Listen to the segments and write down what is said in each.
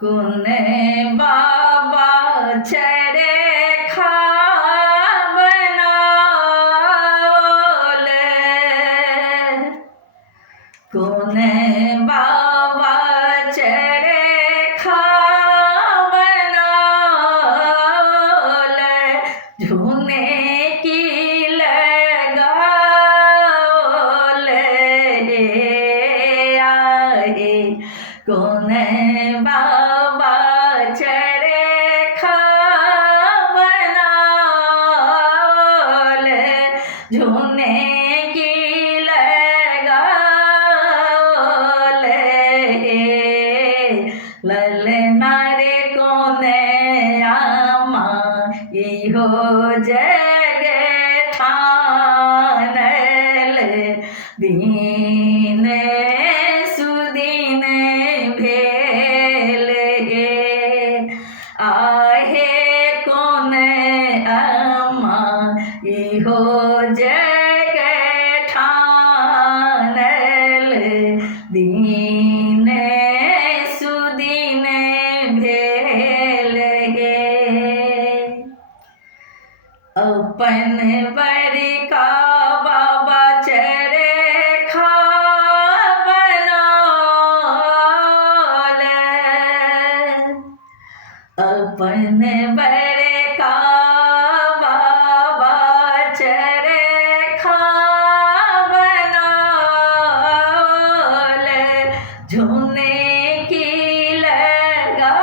कुने बाबा चरे खा बनाओले कुने बाबा चरे खा बनाओले झूने की लगाओले आए कुने बाबा चरे खा बनाओले झूने की लगाओले ललना रे कोने आमा इहो जगे ठानले दीने सुदीने भेले आहे कोने आमा इहो जगे ठानले दीने सुदीने भेले अपन बड़का बाबा चरे खा बनाओले अपन बड़का बाबा चरे खा बनाओले झूने की लगाओले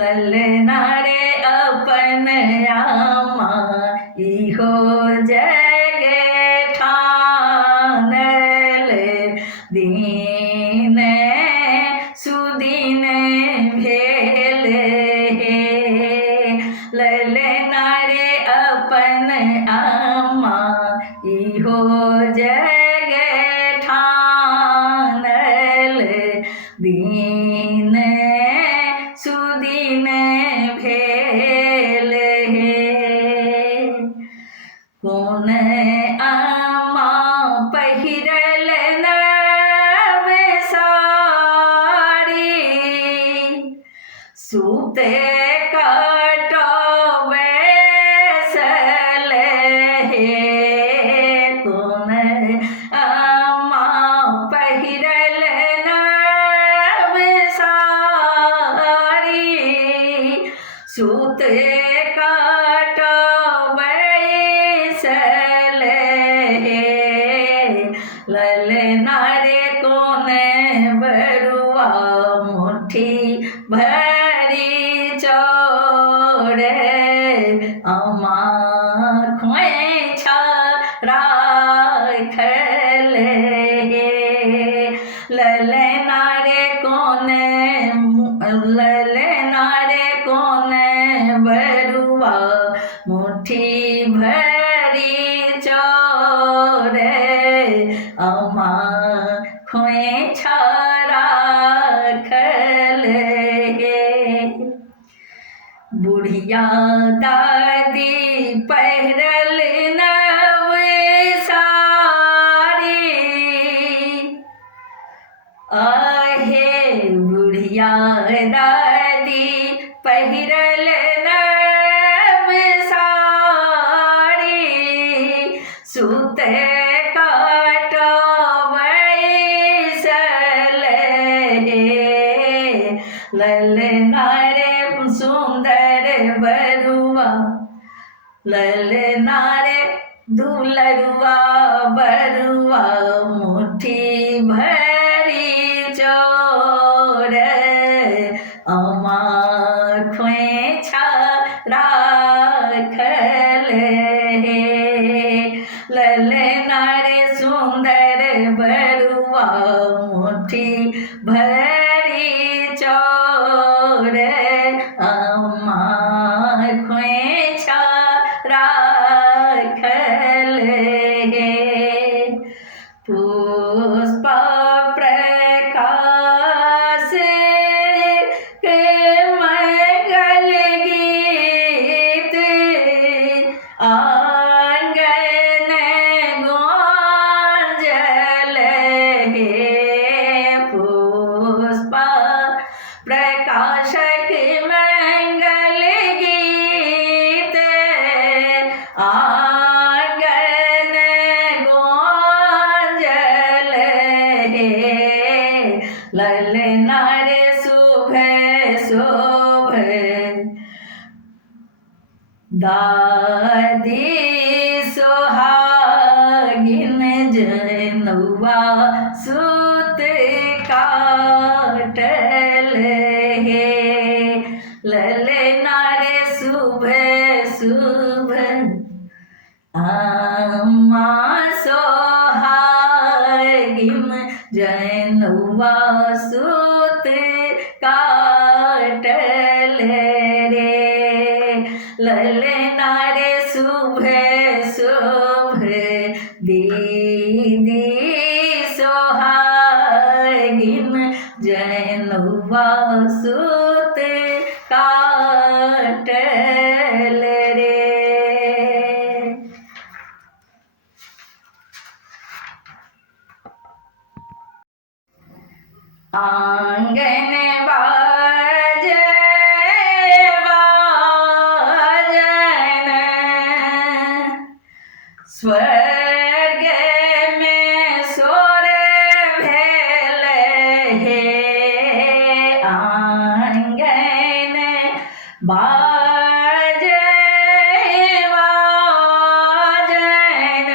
ललना रे अपन आमा इहो जगे ठानले दीने सुदीने भेले ललना रे अपन आमा इहो जगे ठानले दीने सुदीने भेले कोने आमा पहिरल नवे साड़ी सूते काटवे सले कोने आमा पहिरल नवे साड़ी सूते काटवे सले ललना रे कोने बरुआ मुट्ठी भरी चोरे अमा खोइछा राखले ललना रे कोने ललना रे कोने बरुआ मुट्ठी भरी चोरे अमा खोइछा राखले बुढ़िया दादी पहिरल नवे साड़ी आहे बुढ़िया दादी पहिरल नवे साड़ी सूते ललना रे सुंदर बरुआ ललना रे दुलरुआ बरुआ मुट्ठी भरी चोरे अमा खोइछा राखले ललना रे सुंदर बरुआ मुट्ठी भरी चोरे अमा खोइछा राखले पुष्प प्रकाश के मंगल गीत आंगन गुंजल ललना रे शुभ शुभ दादी सोहागिन जनवा सुत काटल हे ललना रे शुभ शुभ अम्मा सोहागिन जनवा सुत काटल रे ललना रे शुभ शुभ दीदी सोहागिन जनवा सुत काटल रे। आंगन बाजे बाजन स्वर्ग में सोर भेल हे आंगन बाजे बाजन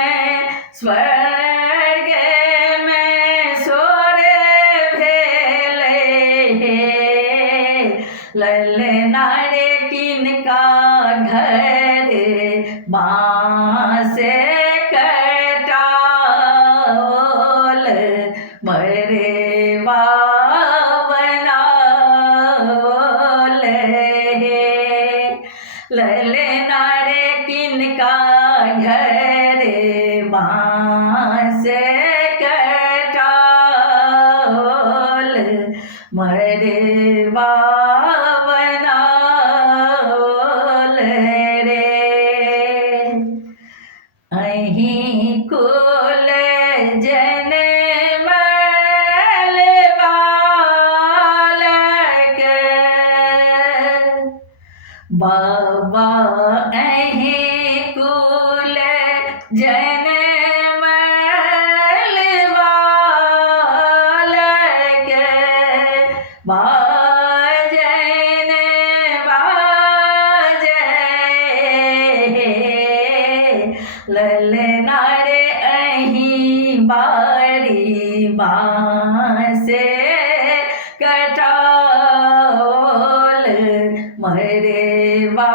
स्वर्ग में सोर भेल हे ललना रे किनका घर बाँस कटाओल मरवा बनाओल हे ललना रे किनका घर बाँस कटाओल मरवा बनाओल रे अहीं कुल जनमल बालक बाबा अहीं कुल जनमल बालक बाजन बाजे ललना रे अहीं बारी बाँस कटाओल मरवा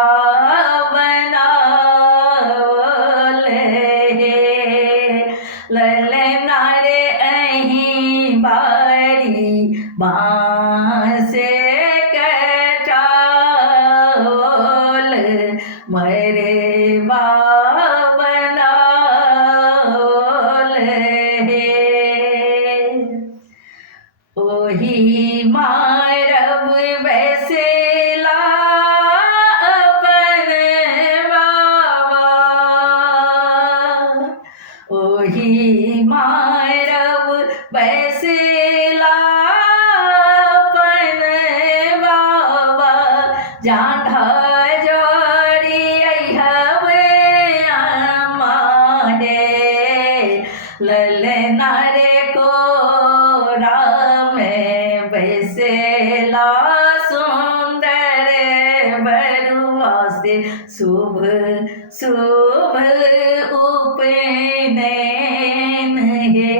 बनाओल हे ललना रे अहीं बारी बाँस कटाओल मरवा बनाओल हे ओही मारब बैसेला अपन बाबा ओही मारब बैसेला अपन बाबा जांढा जोड़ी हवे अम्मा हे ललना रे कोरा में बैसेला सुंदर बरुआ से शुभ शुभ उपनयन हे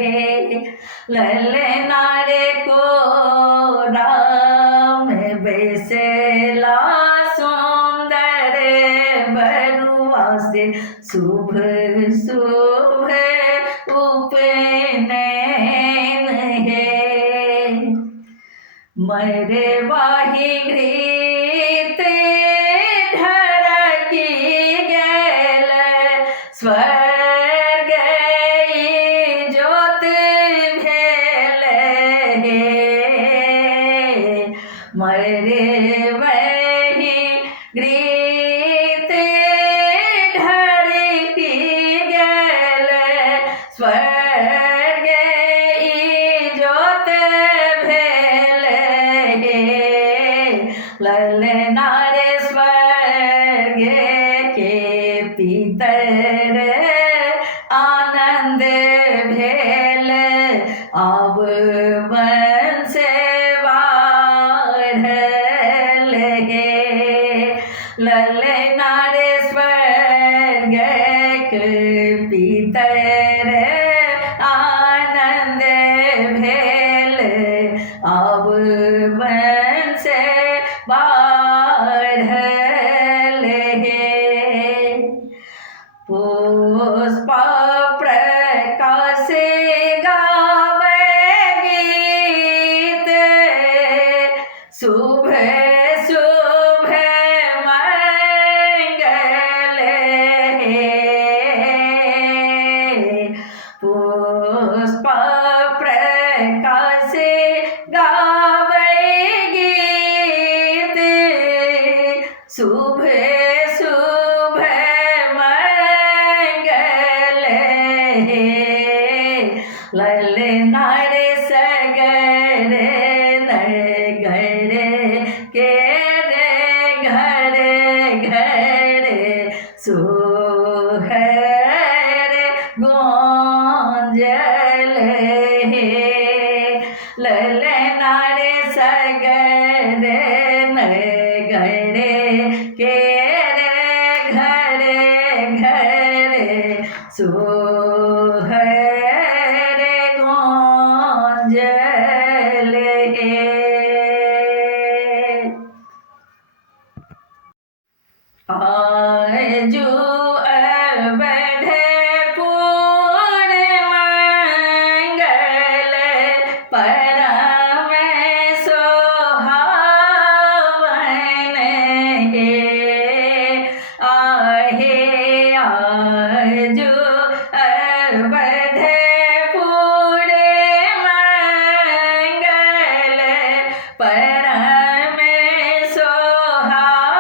ललना रे कोरा में बैसेला सुंदर बरुआ से शुभ शुभ उपनयन हे मरवाही घृत ढरकी गेल स्वर्ग ज्योत भेल हे मरवाही घृत ढरकी गेल स्वर्ग ज्योत भेल हे ललना रे स्वर्ग के पितर आनंद भेल अब वंश कासे गावे गीत शुभ शुभ मंगल ललना रे सगर नगर के रे घर घर सोहर गोंजल ललना रे सगर नगर के रे घर घर सोहर गोंजल आजू अवधपुर मंगल परम सोहावन आहे आजू अवधपुर मंगल परम सोहावन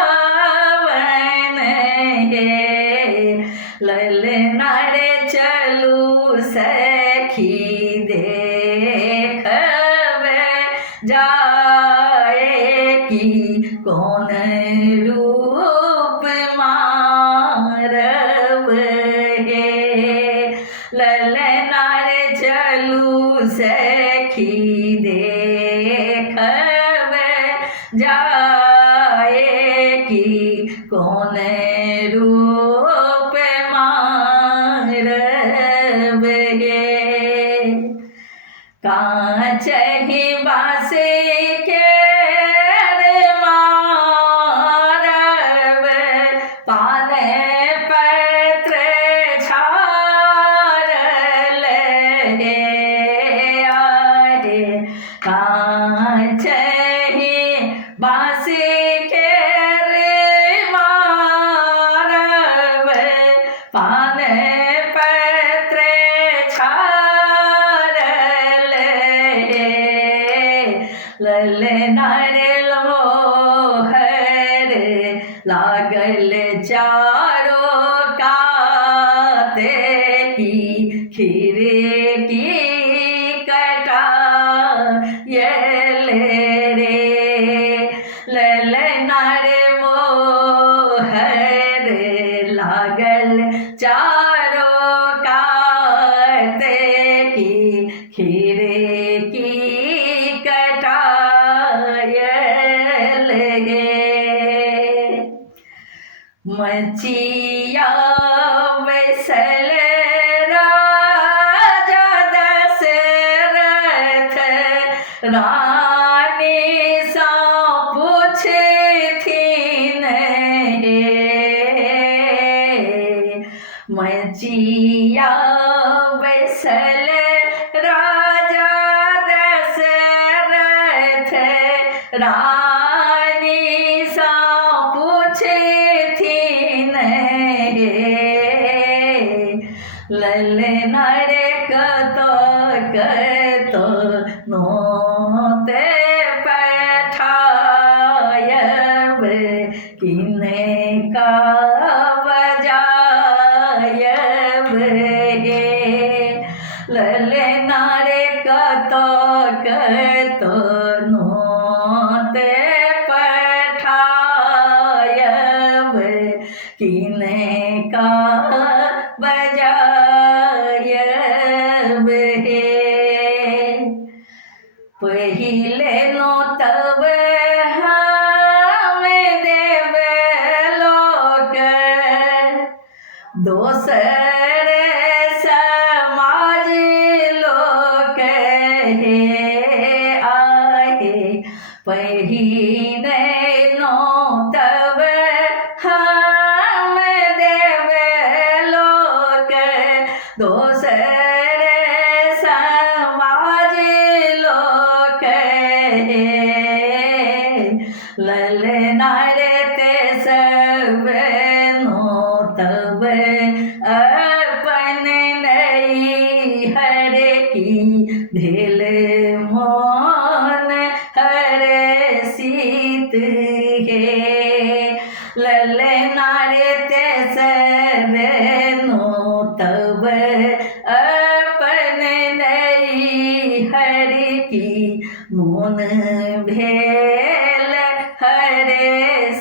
ललना रे चलू सखी देखबे जाए की कौन रूप मारब हे ललना रे चलू सखी देखबे जाए की कौन रूप मारब हे कांच ही बासे के मारब पाने पत्र छारल आए कांच ही बासे के मारब पाने पत्र छारल ललना रे लोहर लागल चारो काते की खिड़की कटायल रे ललना रे मोहर लागल चारो काते की खिड़की कटायल मचिया वैसल राजा दशरथ रानी सा पूछथिन मचिया वैसल राजा दशरथ रानी सा पूछथिन ललना रे कतो कतो नोते पठायब किने का बजायब हे ललना रे कतो कतो नोते पठायब किने का बजायब हे पहिले नो तब हम देव लोक दोसर समाज लोक हे आए पहिने नो तब हम देव लोक दोसर समाज लोक ललना रे ते सब नो तब अपन नहीं हर की ढेल मोन हरे सीत हे ललना रे तेसरे नो तब अपन नई हरि की मोन भेल हरे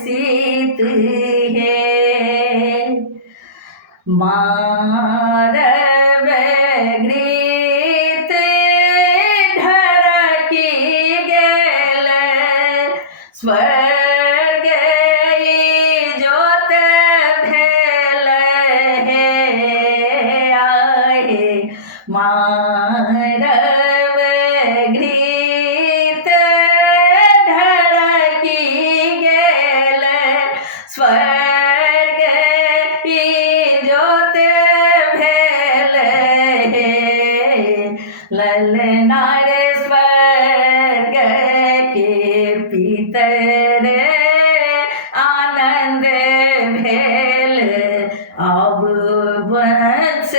सीत हे मारव घृत ढरकी गेल स्वर्ग जोत भेल हे आहे मारव घृत ढरकी गेल स्वर्ग जोत भेल हे ललना रे स्वर्ग के पितर आनंद भेल अब वंश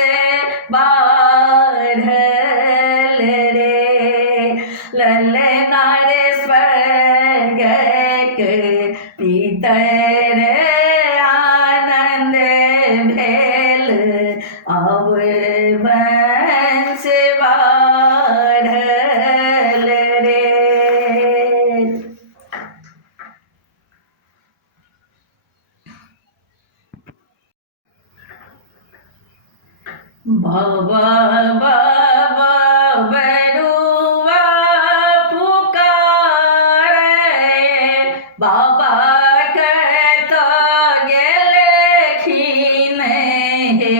बाढ़ल रे ललना रे स्वर्ग के पितर आनंद भेल अब वंश बाढ़ल रे बाबा बाबा बरुआ पुकारे बाबा कहतो गेलखिन हे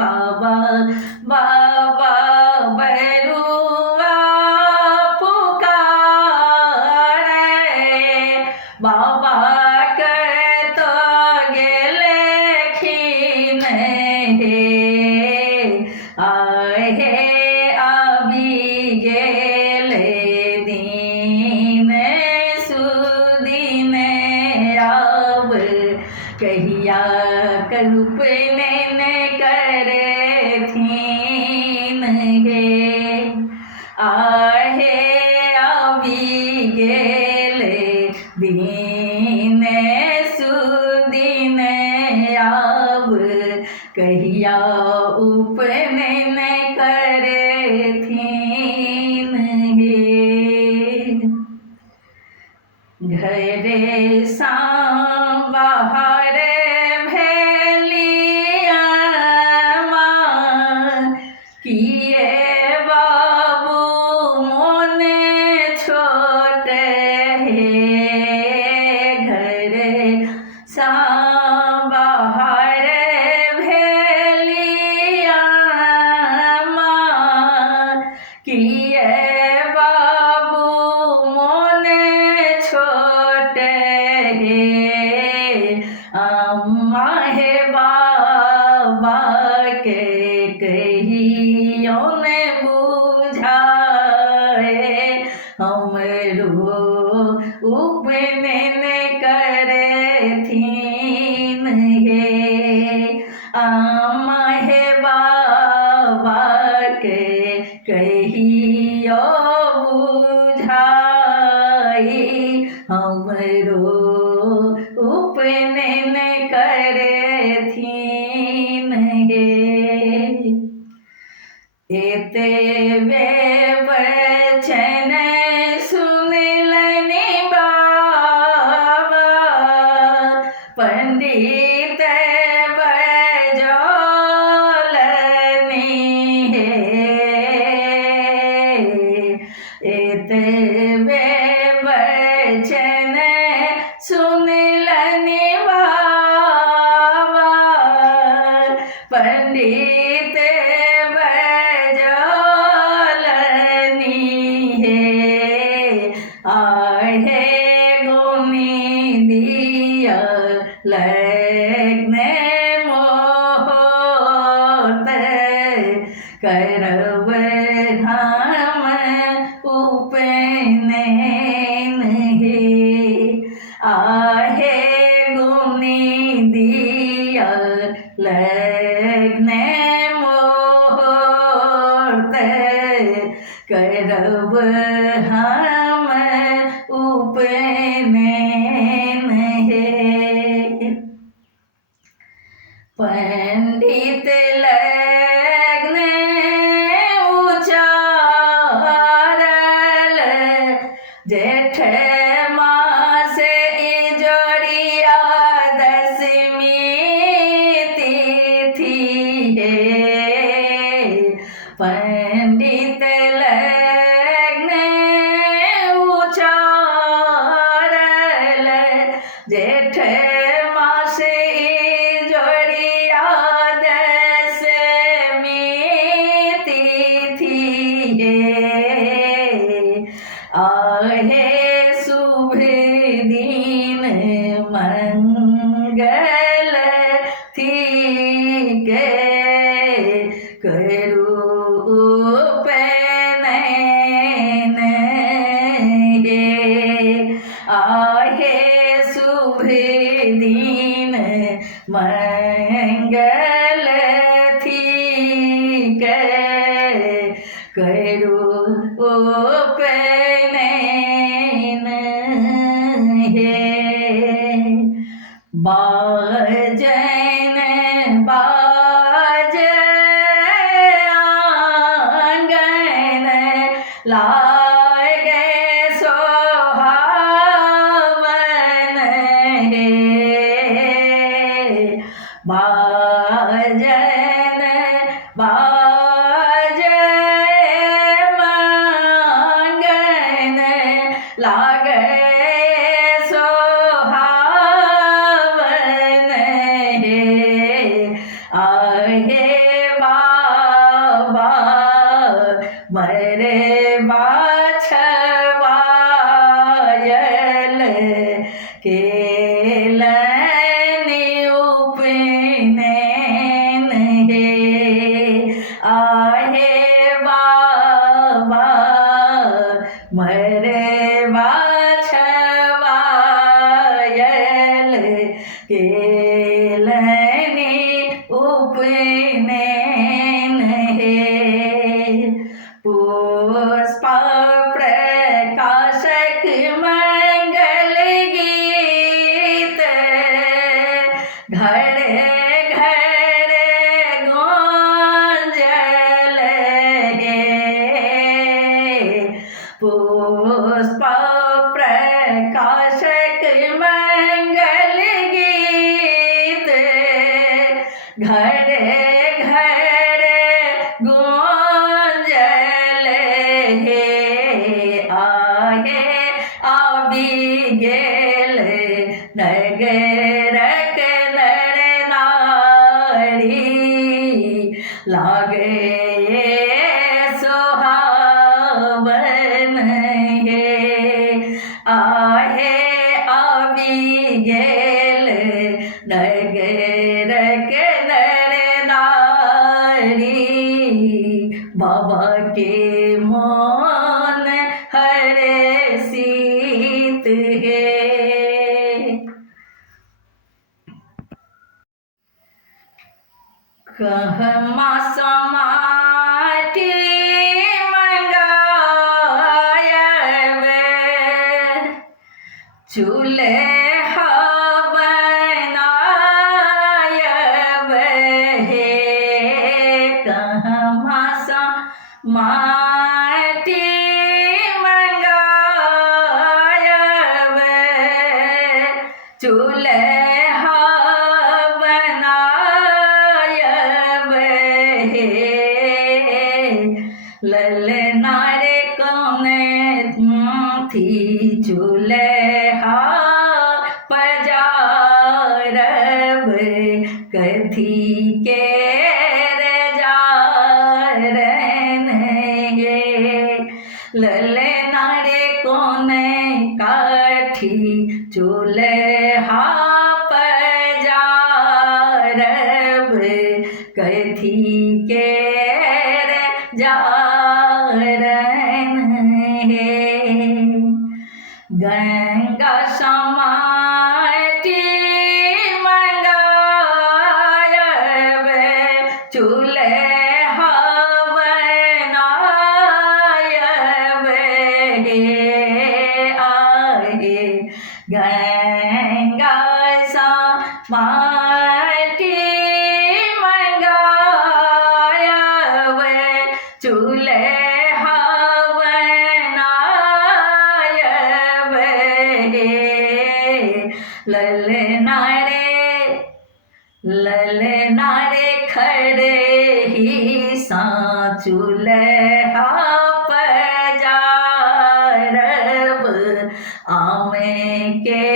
बाबा बाबा बरुआ पुकारे बाबा कहतो गेलखिन हे आहे आबि गेल दिन सुदिन आब कहिया कल्पने करेथिन हे आहे आबि गेल दिन सुदिन आब कहिया उपनयन करेथिन हे घरे साम बाहर भेलिया किए बाबू मोन छोट हे घरे साम बाहर भेलिया किए बाबू मोन छोट हे अम्मा हे बाबा के कहियो ने बुझाए हमरो उपनयन करेथिन हे अम्मा हे बाबा के कहियो बुझाई हमरो उपनयन करेथिन हे एते वचन सुनलनि बाबा पंडित बजौलनि हे एते वचन सुनलनि बाबा पंडित बजौलनि हे आहे गोनी दिया लग्न मोहत करब हम उपनयन हे आहे गुनी दिया लग्न मोहत कर करब हम उपनयन हे पंडित लग्न उचारल जेठ मासे जोड़िया दशमी तिथि हे पंडित लग्न उचारल जेठ मासे जोड़िया दशमी तिथि हे आहे शुभ दिन मंगल ठीक करू उपनयन हे आहे शुभ दिन मंगल ठीक करू उपनयन हे बाजन बाज आंगन लागे सोहावन हे बाजन बाज मांगन लागे सोहावन हे आहे बाबा मरे बाछवायल केलनि उपनयन हे आहे बाबा मरे बाछवायल केलनि उपनयन हे पुष्प प्रकाशक मंगल गीत घरे घरे गूंजल हे पुष्प प्रकाशक मंगल गीत घरे घरे गूंजल हे आगे आबि गेल नगरक नर नारी लागे सोहावन हे आहे आबि गेल नगरक नर नारी बाबा के मन हरे सीत हे कहमा समाटी मंगायब चूल्हे बनायब हे कहमा समाटी मंगायब चूल्हे ललनारे कौने थी चूल्हा पजारब कथी के रजारन हे ललनारे कौने काठी चूल्हा पजारब कथी के जारन हे गंगा समाटी मंगायब चूल्हा बनायब गंगा सा माटी मंगायब चूल्हे हवनायब ललना रे खड़े ही चूल्हा पजारब आमे के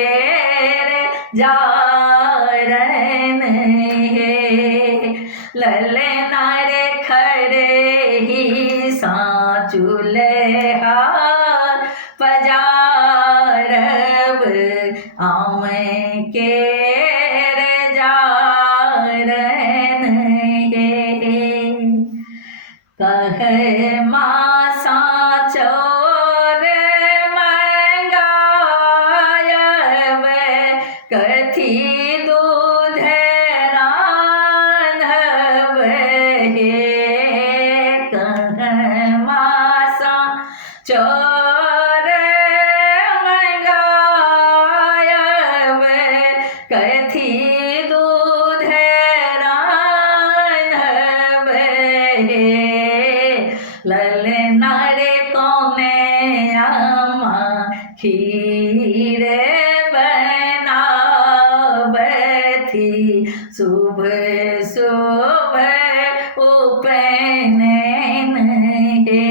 जारन हे ललना रे खड़े ही चूल्हा पजारब आमे के कह मासा चोर मंगायब कथी दूध रांधब कह मासा चोर मंगायब कथी दूध रांधब ललना रे कौने आमा खीर बनावथी सुबह सुबह उपनयन हे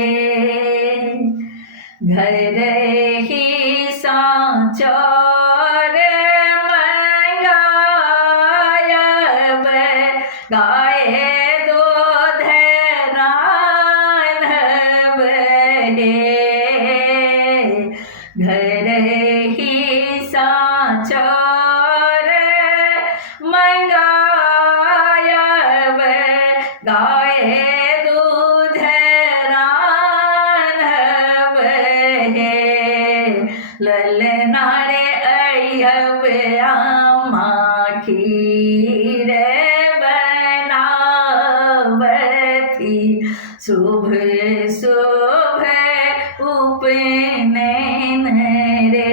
घर ही चोर मंगायब गाय दूध रांधब घर ही चोर मंगायब गाय दूध रांधब ललना रे अयब आमा खीर बनावथी सुबह सुबह उपनयन रे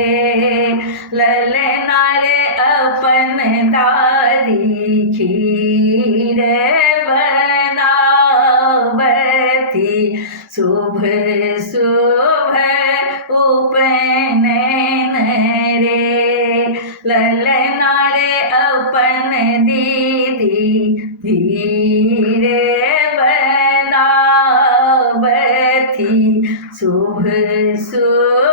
ललना रे अपन दादी खीर बनावथी सुबह सुबह उपनयन रे ललना रे अपन दीदी खीर बनावथी सुबह सुबह